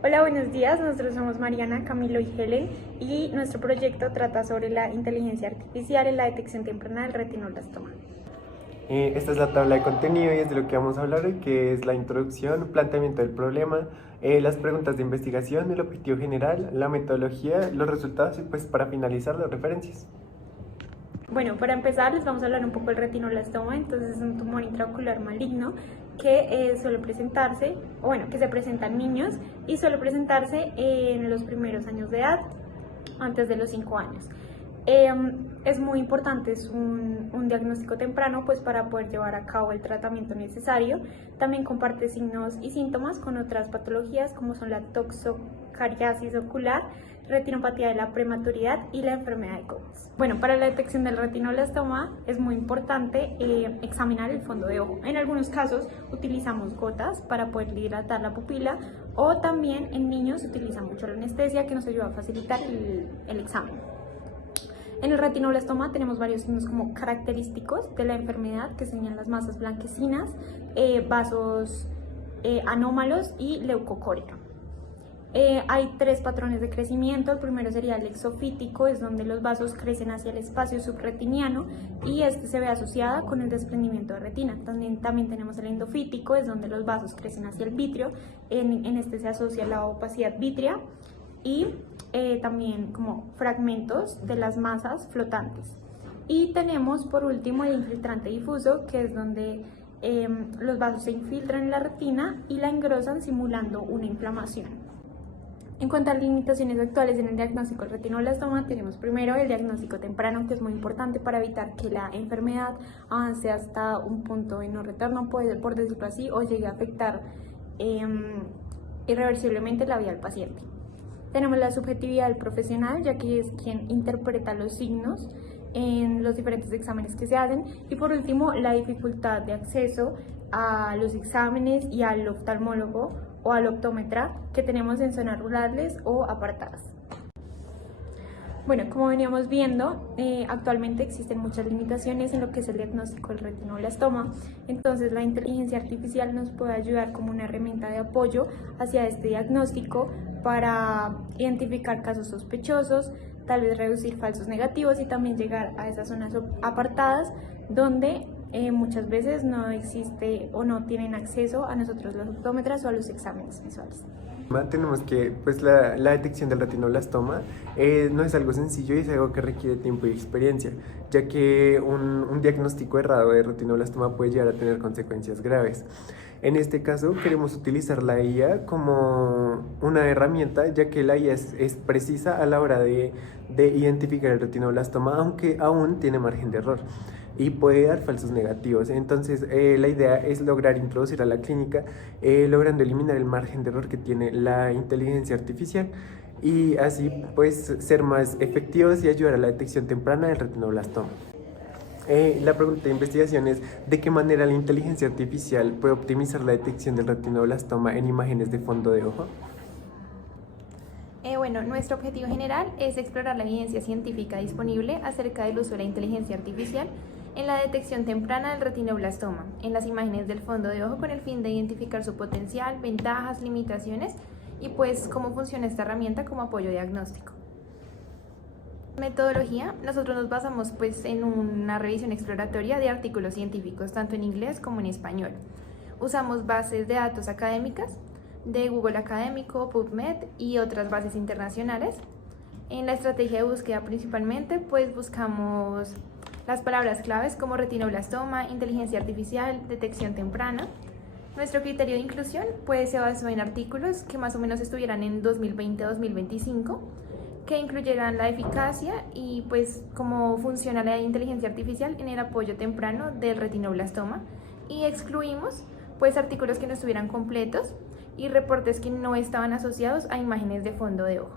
Hola, buenos días. Nosotros somos Mariana, Camilo y Helen y nuestro proyecto trata sobre la inteligencia artificial en la detección temprana del retinoblastoma. Esta es la tabla de contenido y es de lo que vamos a hablar hoy, que es la introducción, planteamiento del problema, las preguntas de investigación, el objetivo general, la metodología, los resultados y pues para finalizar las referencias. Bueno, para empezar les vamos a hablar un poco del retinoblastoma. Entonces es un tumor intraocular maligno que suele presentarse, o bueno, que se presenta en niños y suele presentarse en los primeros años de edad, antes de los 5 años. Es muy importante, es un diagnóstico temprano pues para poder llevar a cabo el tratamiento necesario. También comparte signos y síntomas con otras patologías como son la toxocariasis ocular, retinopatía de la prematuridad y la enfermedad de Cox. Bueno, para la detección del retinoblastoma es muy importante examinar el fondo de ojo. En algunos casos utilizamos gotas para poder dilatar la pupila, o también en niños se utiliza mucho la anestesia, que nos ayuda a facilitar el examen. En el retinoblastoma tenemos varios signos como característicos de la enfermedad, que serían las masas blanquecinas, vasos anómalos y leucocoria. Hay 3 patrones de crecimiento. El primero sería el exofítico, es donde los vasos crecen hacia el espacio subretiniano y este se ve asociado con el desprendimiento de retina. También tenemos el endofítico, es donde los vasos crecen hacia el vitrio, en este se asocia la opacidad vítrea y también como fragmentos de las masas flotantes. Y tenemos por último el infiltrante difuso, que es donde los vasos se infiltran en la retina y la engrosan simulando una inflamación. En cuanto a las limitaciones actuales en el diagnóstico del retinoblastoma, tenemos primero el diagnóstico temprano, que es muy importante para evitar que la enfermedad avance hasta un punto de no retorno, por decirlo así, o llegue a afectar irreversiblemente la vida del paciente. Tenemos la subjetividad del profesional, ya que es quien interpreta los signos en los diferentes exámenes que se hacen. Y por último, la dificultad de acceso a los exámenes y al oftalmólogo o al optómetra que tenemos en zonas rurales o apartadas. Bueno, como veníamos viendo, actualmente existen muchas limitaciones en lo que es el diagnóstico del retinoblastoma. Entonces, la inteligencia artificial nos puede ayudar como una herramienta de apoyo hacia este diagnóstico para identificar casos sospechosos, tal vez reducir falsos negativos y también llegar a esas zonas apartadas donde muchas veces no existe o no tienen acceso a nosotros los optómetras o a los exámenes visuales. Tenemos que, pues la detección del retinoblastoma no es algo sencillo y es algo que requiere tiempo y experiencia, ya que un diagnóstico errado de retinoblastoma puede llegar a tener consecuencias graves. En este caso queremos utilizar la IA como una herramienta, ya que la IA es precisa a la hora de identificar el retinoblastoma, aunque aún tiene margen de error y puede dar falsos negativos. Entonces la idea es lograr introducir a la clínica, logrando eliminar el margen de error que tiene la inteligencia artificial y así pues ser más efectivos y ayudar a la detección temprana del retinoblastoma. La pregunta de investigación es: ¿de qué manera la inteligencia artificial puede optimizar la detección del retinoblastoma en imágenes de fondo de ojo? Bueno, nuestro objetivo general es explorar la evidencia científica disponible acerca del uso de la inteligencia artificial en la detección temprana del retinoblastoma en las imágenes del fondo de ojo, con el fin de identificar su potencial, ventajas, limitaciones y pues cómo funciona esta herramienta como apoyo diagnóstico. Metodología, nosotros nos basamos pues en una revisión exploratoria de artículos científicos tanto en inglés como en español. Usamos bases de datos académicas de Google Académico, PubMed y otras bases internacionales. En la estrategia de búsqueda principalmente pues buscamos las palabras claves como retinoblastoma, inteligencia artificial, detección temprana. Nuestro criterio de inclusión pues se basó en artículos que más o menos estuvieran en 2020-2025, que incluyeran la eficacia y pues cómo funciona la inteligencia artificial en el apoyo temprano del retinoblastoma, y excluimos pues artículos que no estuvieran completos y reportes que no estaban asociados a imágenes de fondo de ojo.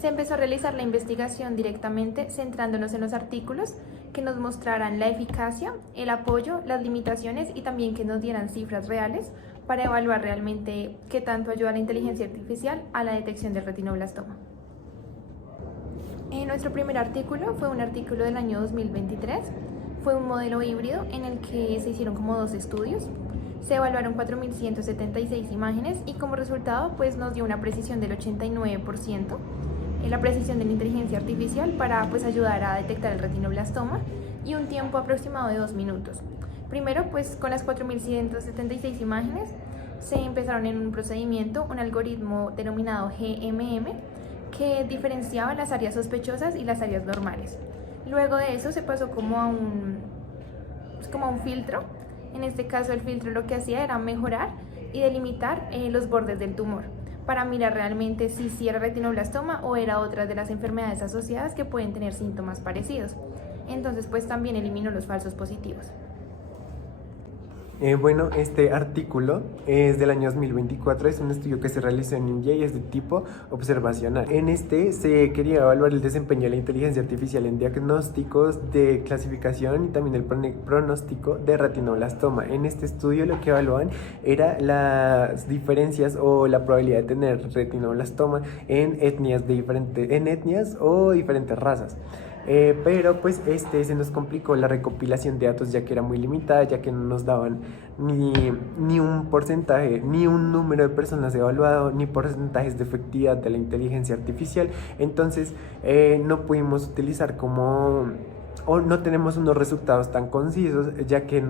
Se empezó a realizar la investigación directamente centrándonos en los artículos que nos mostraran la eficacia, el apoyo, las limitaciones y también que nos dieran cifras reales para evaluar realmente qué tanto ayuda la inteligencia artificial a la detección del retinoblastoma. Nuestro primer artículo fue un artículo del año 2023, fue un modelo híbrido en el que se hicieron como 2 estudios. Se evaluaron 4.176 imágenes y como resultado pues nos dio una precisión del 89% en la precisión de la inteligencia artificial para pues ayudar a detectar el retinoblastoma y un tiempo aproximado de 2 minutos. Primero pues con las 4.176 imágenes se empezaron en un procedimiento, un algoritmo denominado GMM que diferenciaba las áreas sospechosas y las áreas normales. Luego de eso se pasó como a un filtro. En este caso el filtro lo que hacía era mejorar y delimitar los bordes del tumor para mirar realmente si era retinoblastoma o era otra de las enfermedades asociadas que pueden tener síntomas parecidos. Entonces pues también eliminó los falsos positivos. Bueno, este artículo es del año 2024, es un estudio que se realizó en India y es de tipo observacional. En este se quería evaluar el desempeño de la inteligencia artificial en diagnósticos de clasificación y también el pronóstico de retinoblastoma. En este estudio lo que evaluaban era las diferencias o la probabilidad de tener retinoblastoma en etnias o diferentes razas. Pero pues se nos complicó la recopilación de datos ya que era muy limitada, ya que no nos daban ni un porcentaje, ni un número de personas evaluado, ni porcentajes de efectividad de la inteligencia artificial. Entonces no pudimos utilizar o no tenemos unos resultados tan concisos, ya que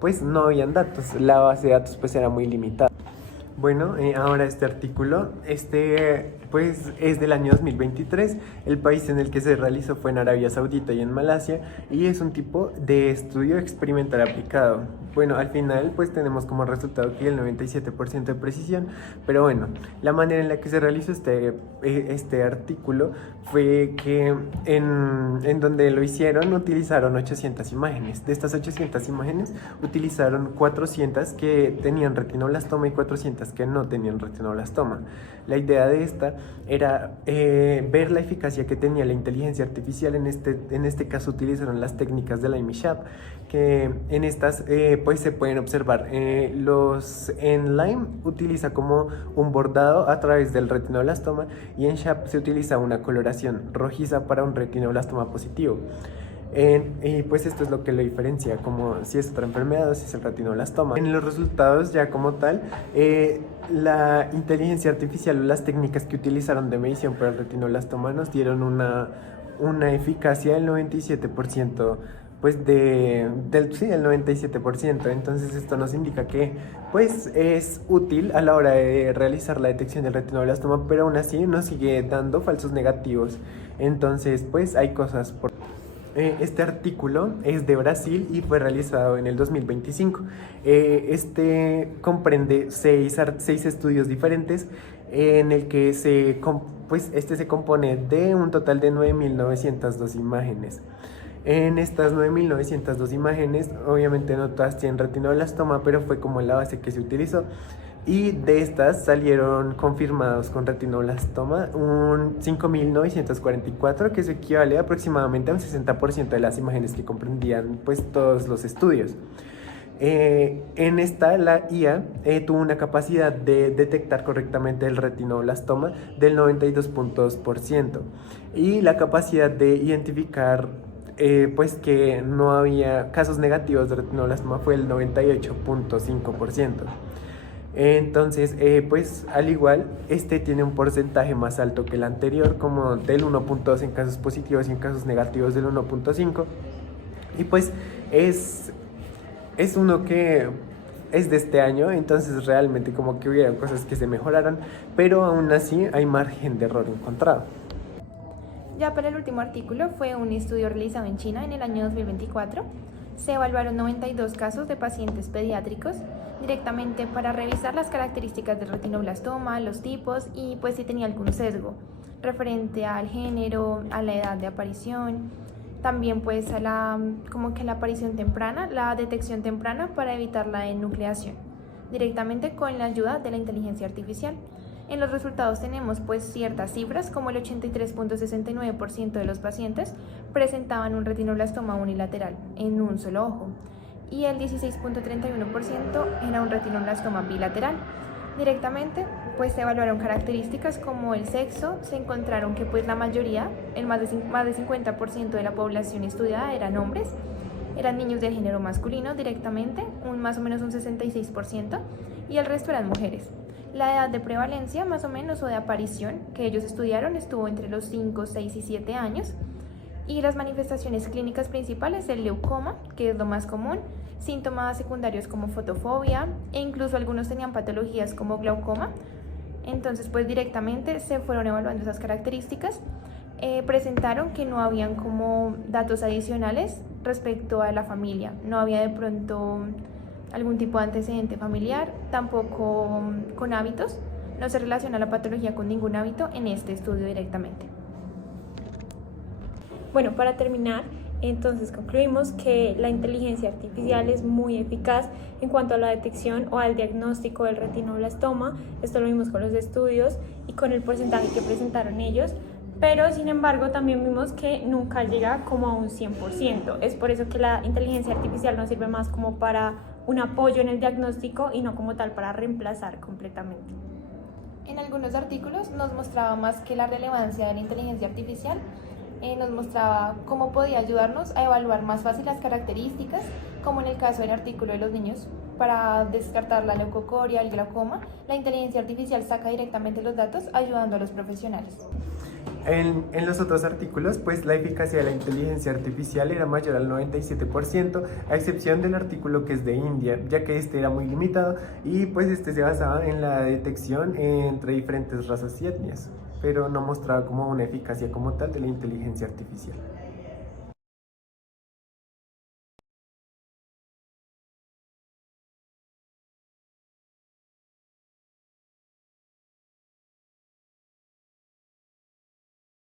pues no habían datos, la base de datos pues era muy limitada. Bueno, ahora este artículo, pues es del año 2023, el país en el que se realizó fue en Arabia Saudita y en Malasia y es un tipo de estudio experimental aplicado. Bueno, al final pues tenemos como resultado aquí el 97% de precisión, pero bueno, la manera en la que se realizó este artículo fue que en donde lo hicieron utilizaron 800 imágenes. De estas 800 imágenes utilizaron 400 que tenían retinoblastoma y 400 que no tenían retinoblastoma. La idea de esta era ver la eficacia que tenía la inteligencia artificial. En este caso utilizaron las técnicas de la IMI-SHAP, que en estas pues se pueden observar. En Lime utiliza como un bordado a través del retinoblastoma y en SHAP se utiliza una coloración rojiza para un retinoblastoma positivo. Y pues esto es lo que lo diferencia, como si es otra enfermedad o si es el retinoblastoma. En los resultados ya como tal, la inteligencia artificial o las técnicas que utilizaron de medición para el retinoblastoma nos dieron una eficacia del 97%, pues del 97%. Entonces esto nos indica que pues es útil a la hora de realizar la detección del retinoblastoma, pero aún así nos sigue dando falsos negativos. Entonces pues hay cosas por... Este artículo es de Brasil y fue realizado en el 2025. Comprende seis estudios diferentes en el que se compone de un total de 9.902 imágenes. En estas 9.902 imágenes, obviamente no todas tienen retinoblastoma, pero fue como la base que se utilizó. Y de estas salieron confirmados con retinoblastoma un 5.944, que eso equivale aproximadamente a un 60% de las imágenes que comprendían pues todos los estudios. En esta la IA tuvo una capacidad de detectar correctamente el retinoblastoma del 92.2% y la capacidad de identificar pues que no había casos negativos de retinoblastoma fue el 98.5%. Entonces, pues al igual, tiene un porcentaje más alto que el anterior, como del 1.2 en casos positivos y en casos negativos del 1.5. Y pues es uno que es de este año, entonces realmente como que hubieran cosas que se mejoraron, pero aún así hay margen de error encontrado. Ya para el último artículo fue un estudio realizado en China en el año 2024. Se evaluaron 92 casos de pacientes pediátricos directamente para revisar las características del retinoblastoma, los tipos y pues si tenía algún sesgo referente al género, a la edad de aparición, también pues a la aparición temprana, la detección temprana para evitar la enucleación, directamente con la ayuda de la inteligencia artificial. En los resultados tenemos pues ciertas cifras, como el 83.69% de los pacientes presentaban un retinoblastoma unilateral en un solo ojo y el 16.31% era un retinoblastoma bilateral. Directamente pues se evaluaron características como el sexo. Se encontraron que pues la mayoría, más de 50% de la población estudiada eran hombres eran niños del género masculino directamente, más o menos un 66%, y el resto eran mujeres. La edad de prevalencia, más o menos, o de aparición que ellos estudiaron estuvo entre los 5, 6 y 7 años. Y las manifestaciones clínicas principales, el leucoma, que es lo más común, síntomas secundarios como fotofobia, e incluso algunos tenían patologías como glaucoma. Entonces, pues directamente se fueron evaluando esas características. Presentaron que no habían como datos adicionales respecto a la familia. No había de pronto algún tipo de antecedente familiar, tampoco con hábitos. No se relaciona la patología con ningún hábito en este estudio directamente. Bueno, para terminar, entonces concluimos que la inteligencia artificial es muy eficaz en cuanto a la detección o al diagnóstico del retinoblastoma. Esto lo vimos con los estudios y con el porcentaje que presentaron ellos, pero sin embargo también vimos que nunca llega como a un 100%. Es por eso que la inteligencia artificial nos sirve más como para un apoyo en el diagnóstico y no como tal para reemplazar completamente. En algunos artículos nos mostraba más que la relevancia de la inteligencia artificial, nos mostraba cómo podía ayudarnos a evaluar más fácil las características, como en el caso del artículo de los niños, para descartar la leucocoria, el glaucoma. La inteligencia artificial saca directamente los datos ayudando a los profesionales. En los otros artículos, pues la eficacia de la inteligencia artificial era mayor al 97%, a excepción del artículo que es de India, ya que este era muy limitado y pues este se basaba en la detección entre diferentes razas y etnias, pero no mostraba como una eficacia como tal de la inteligencia artificial.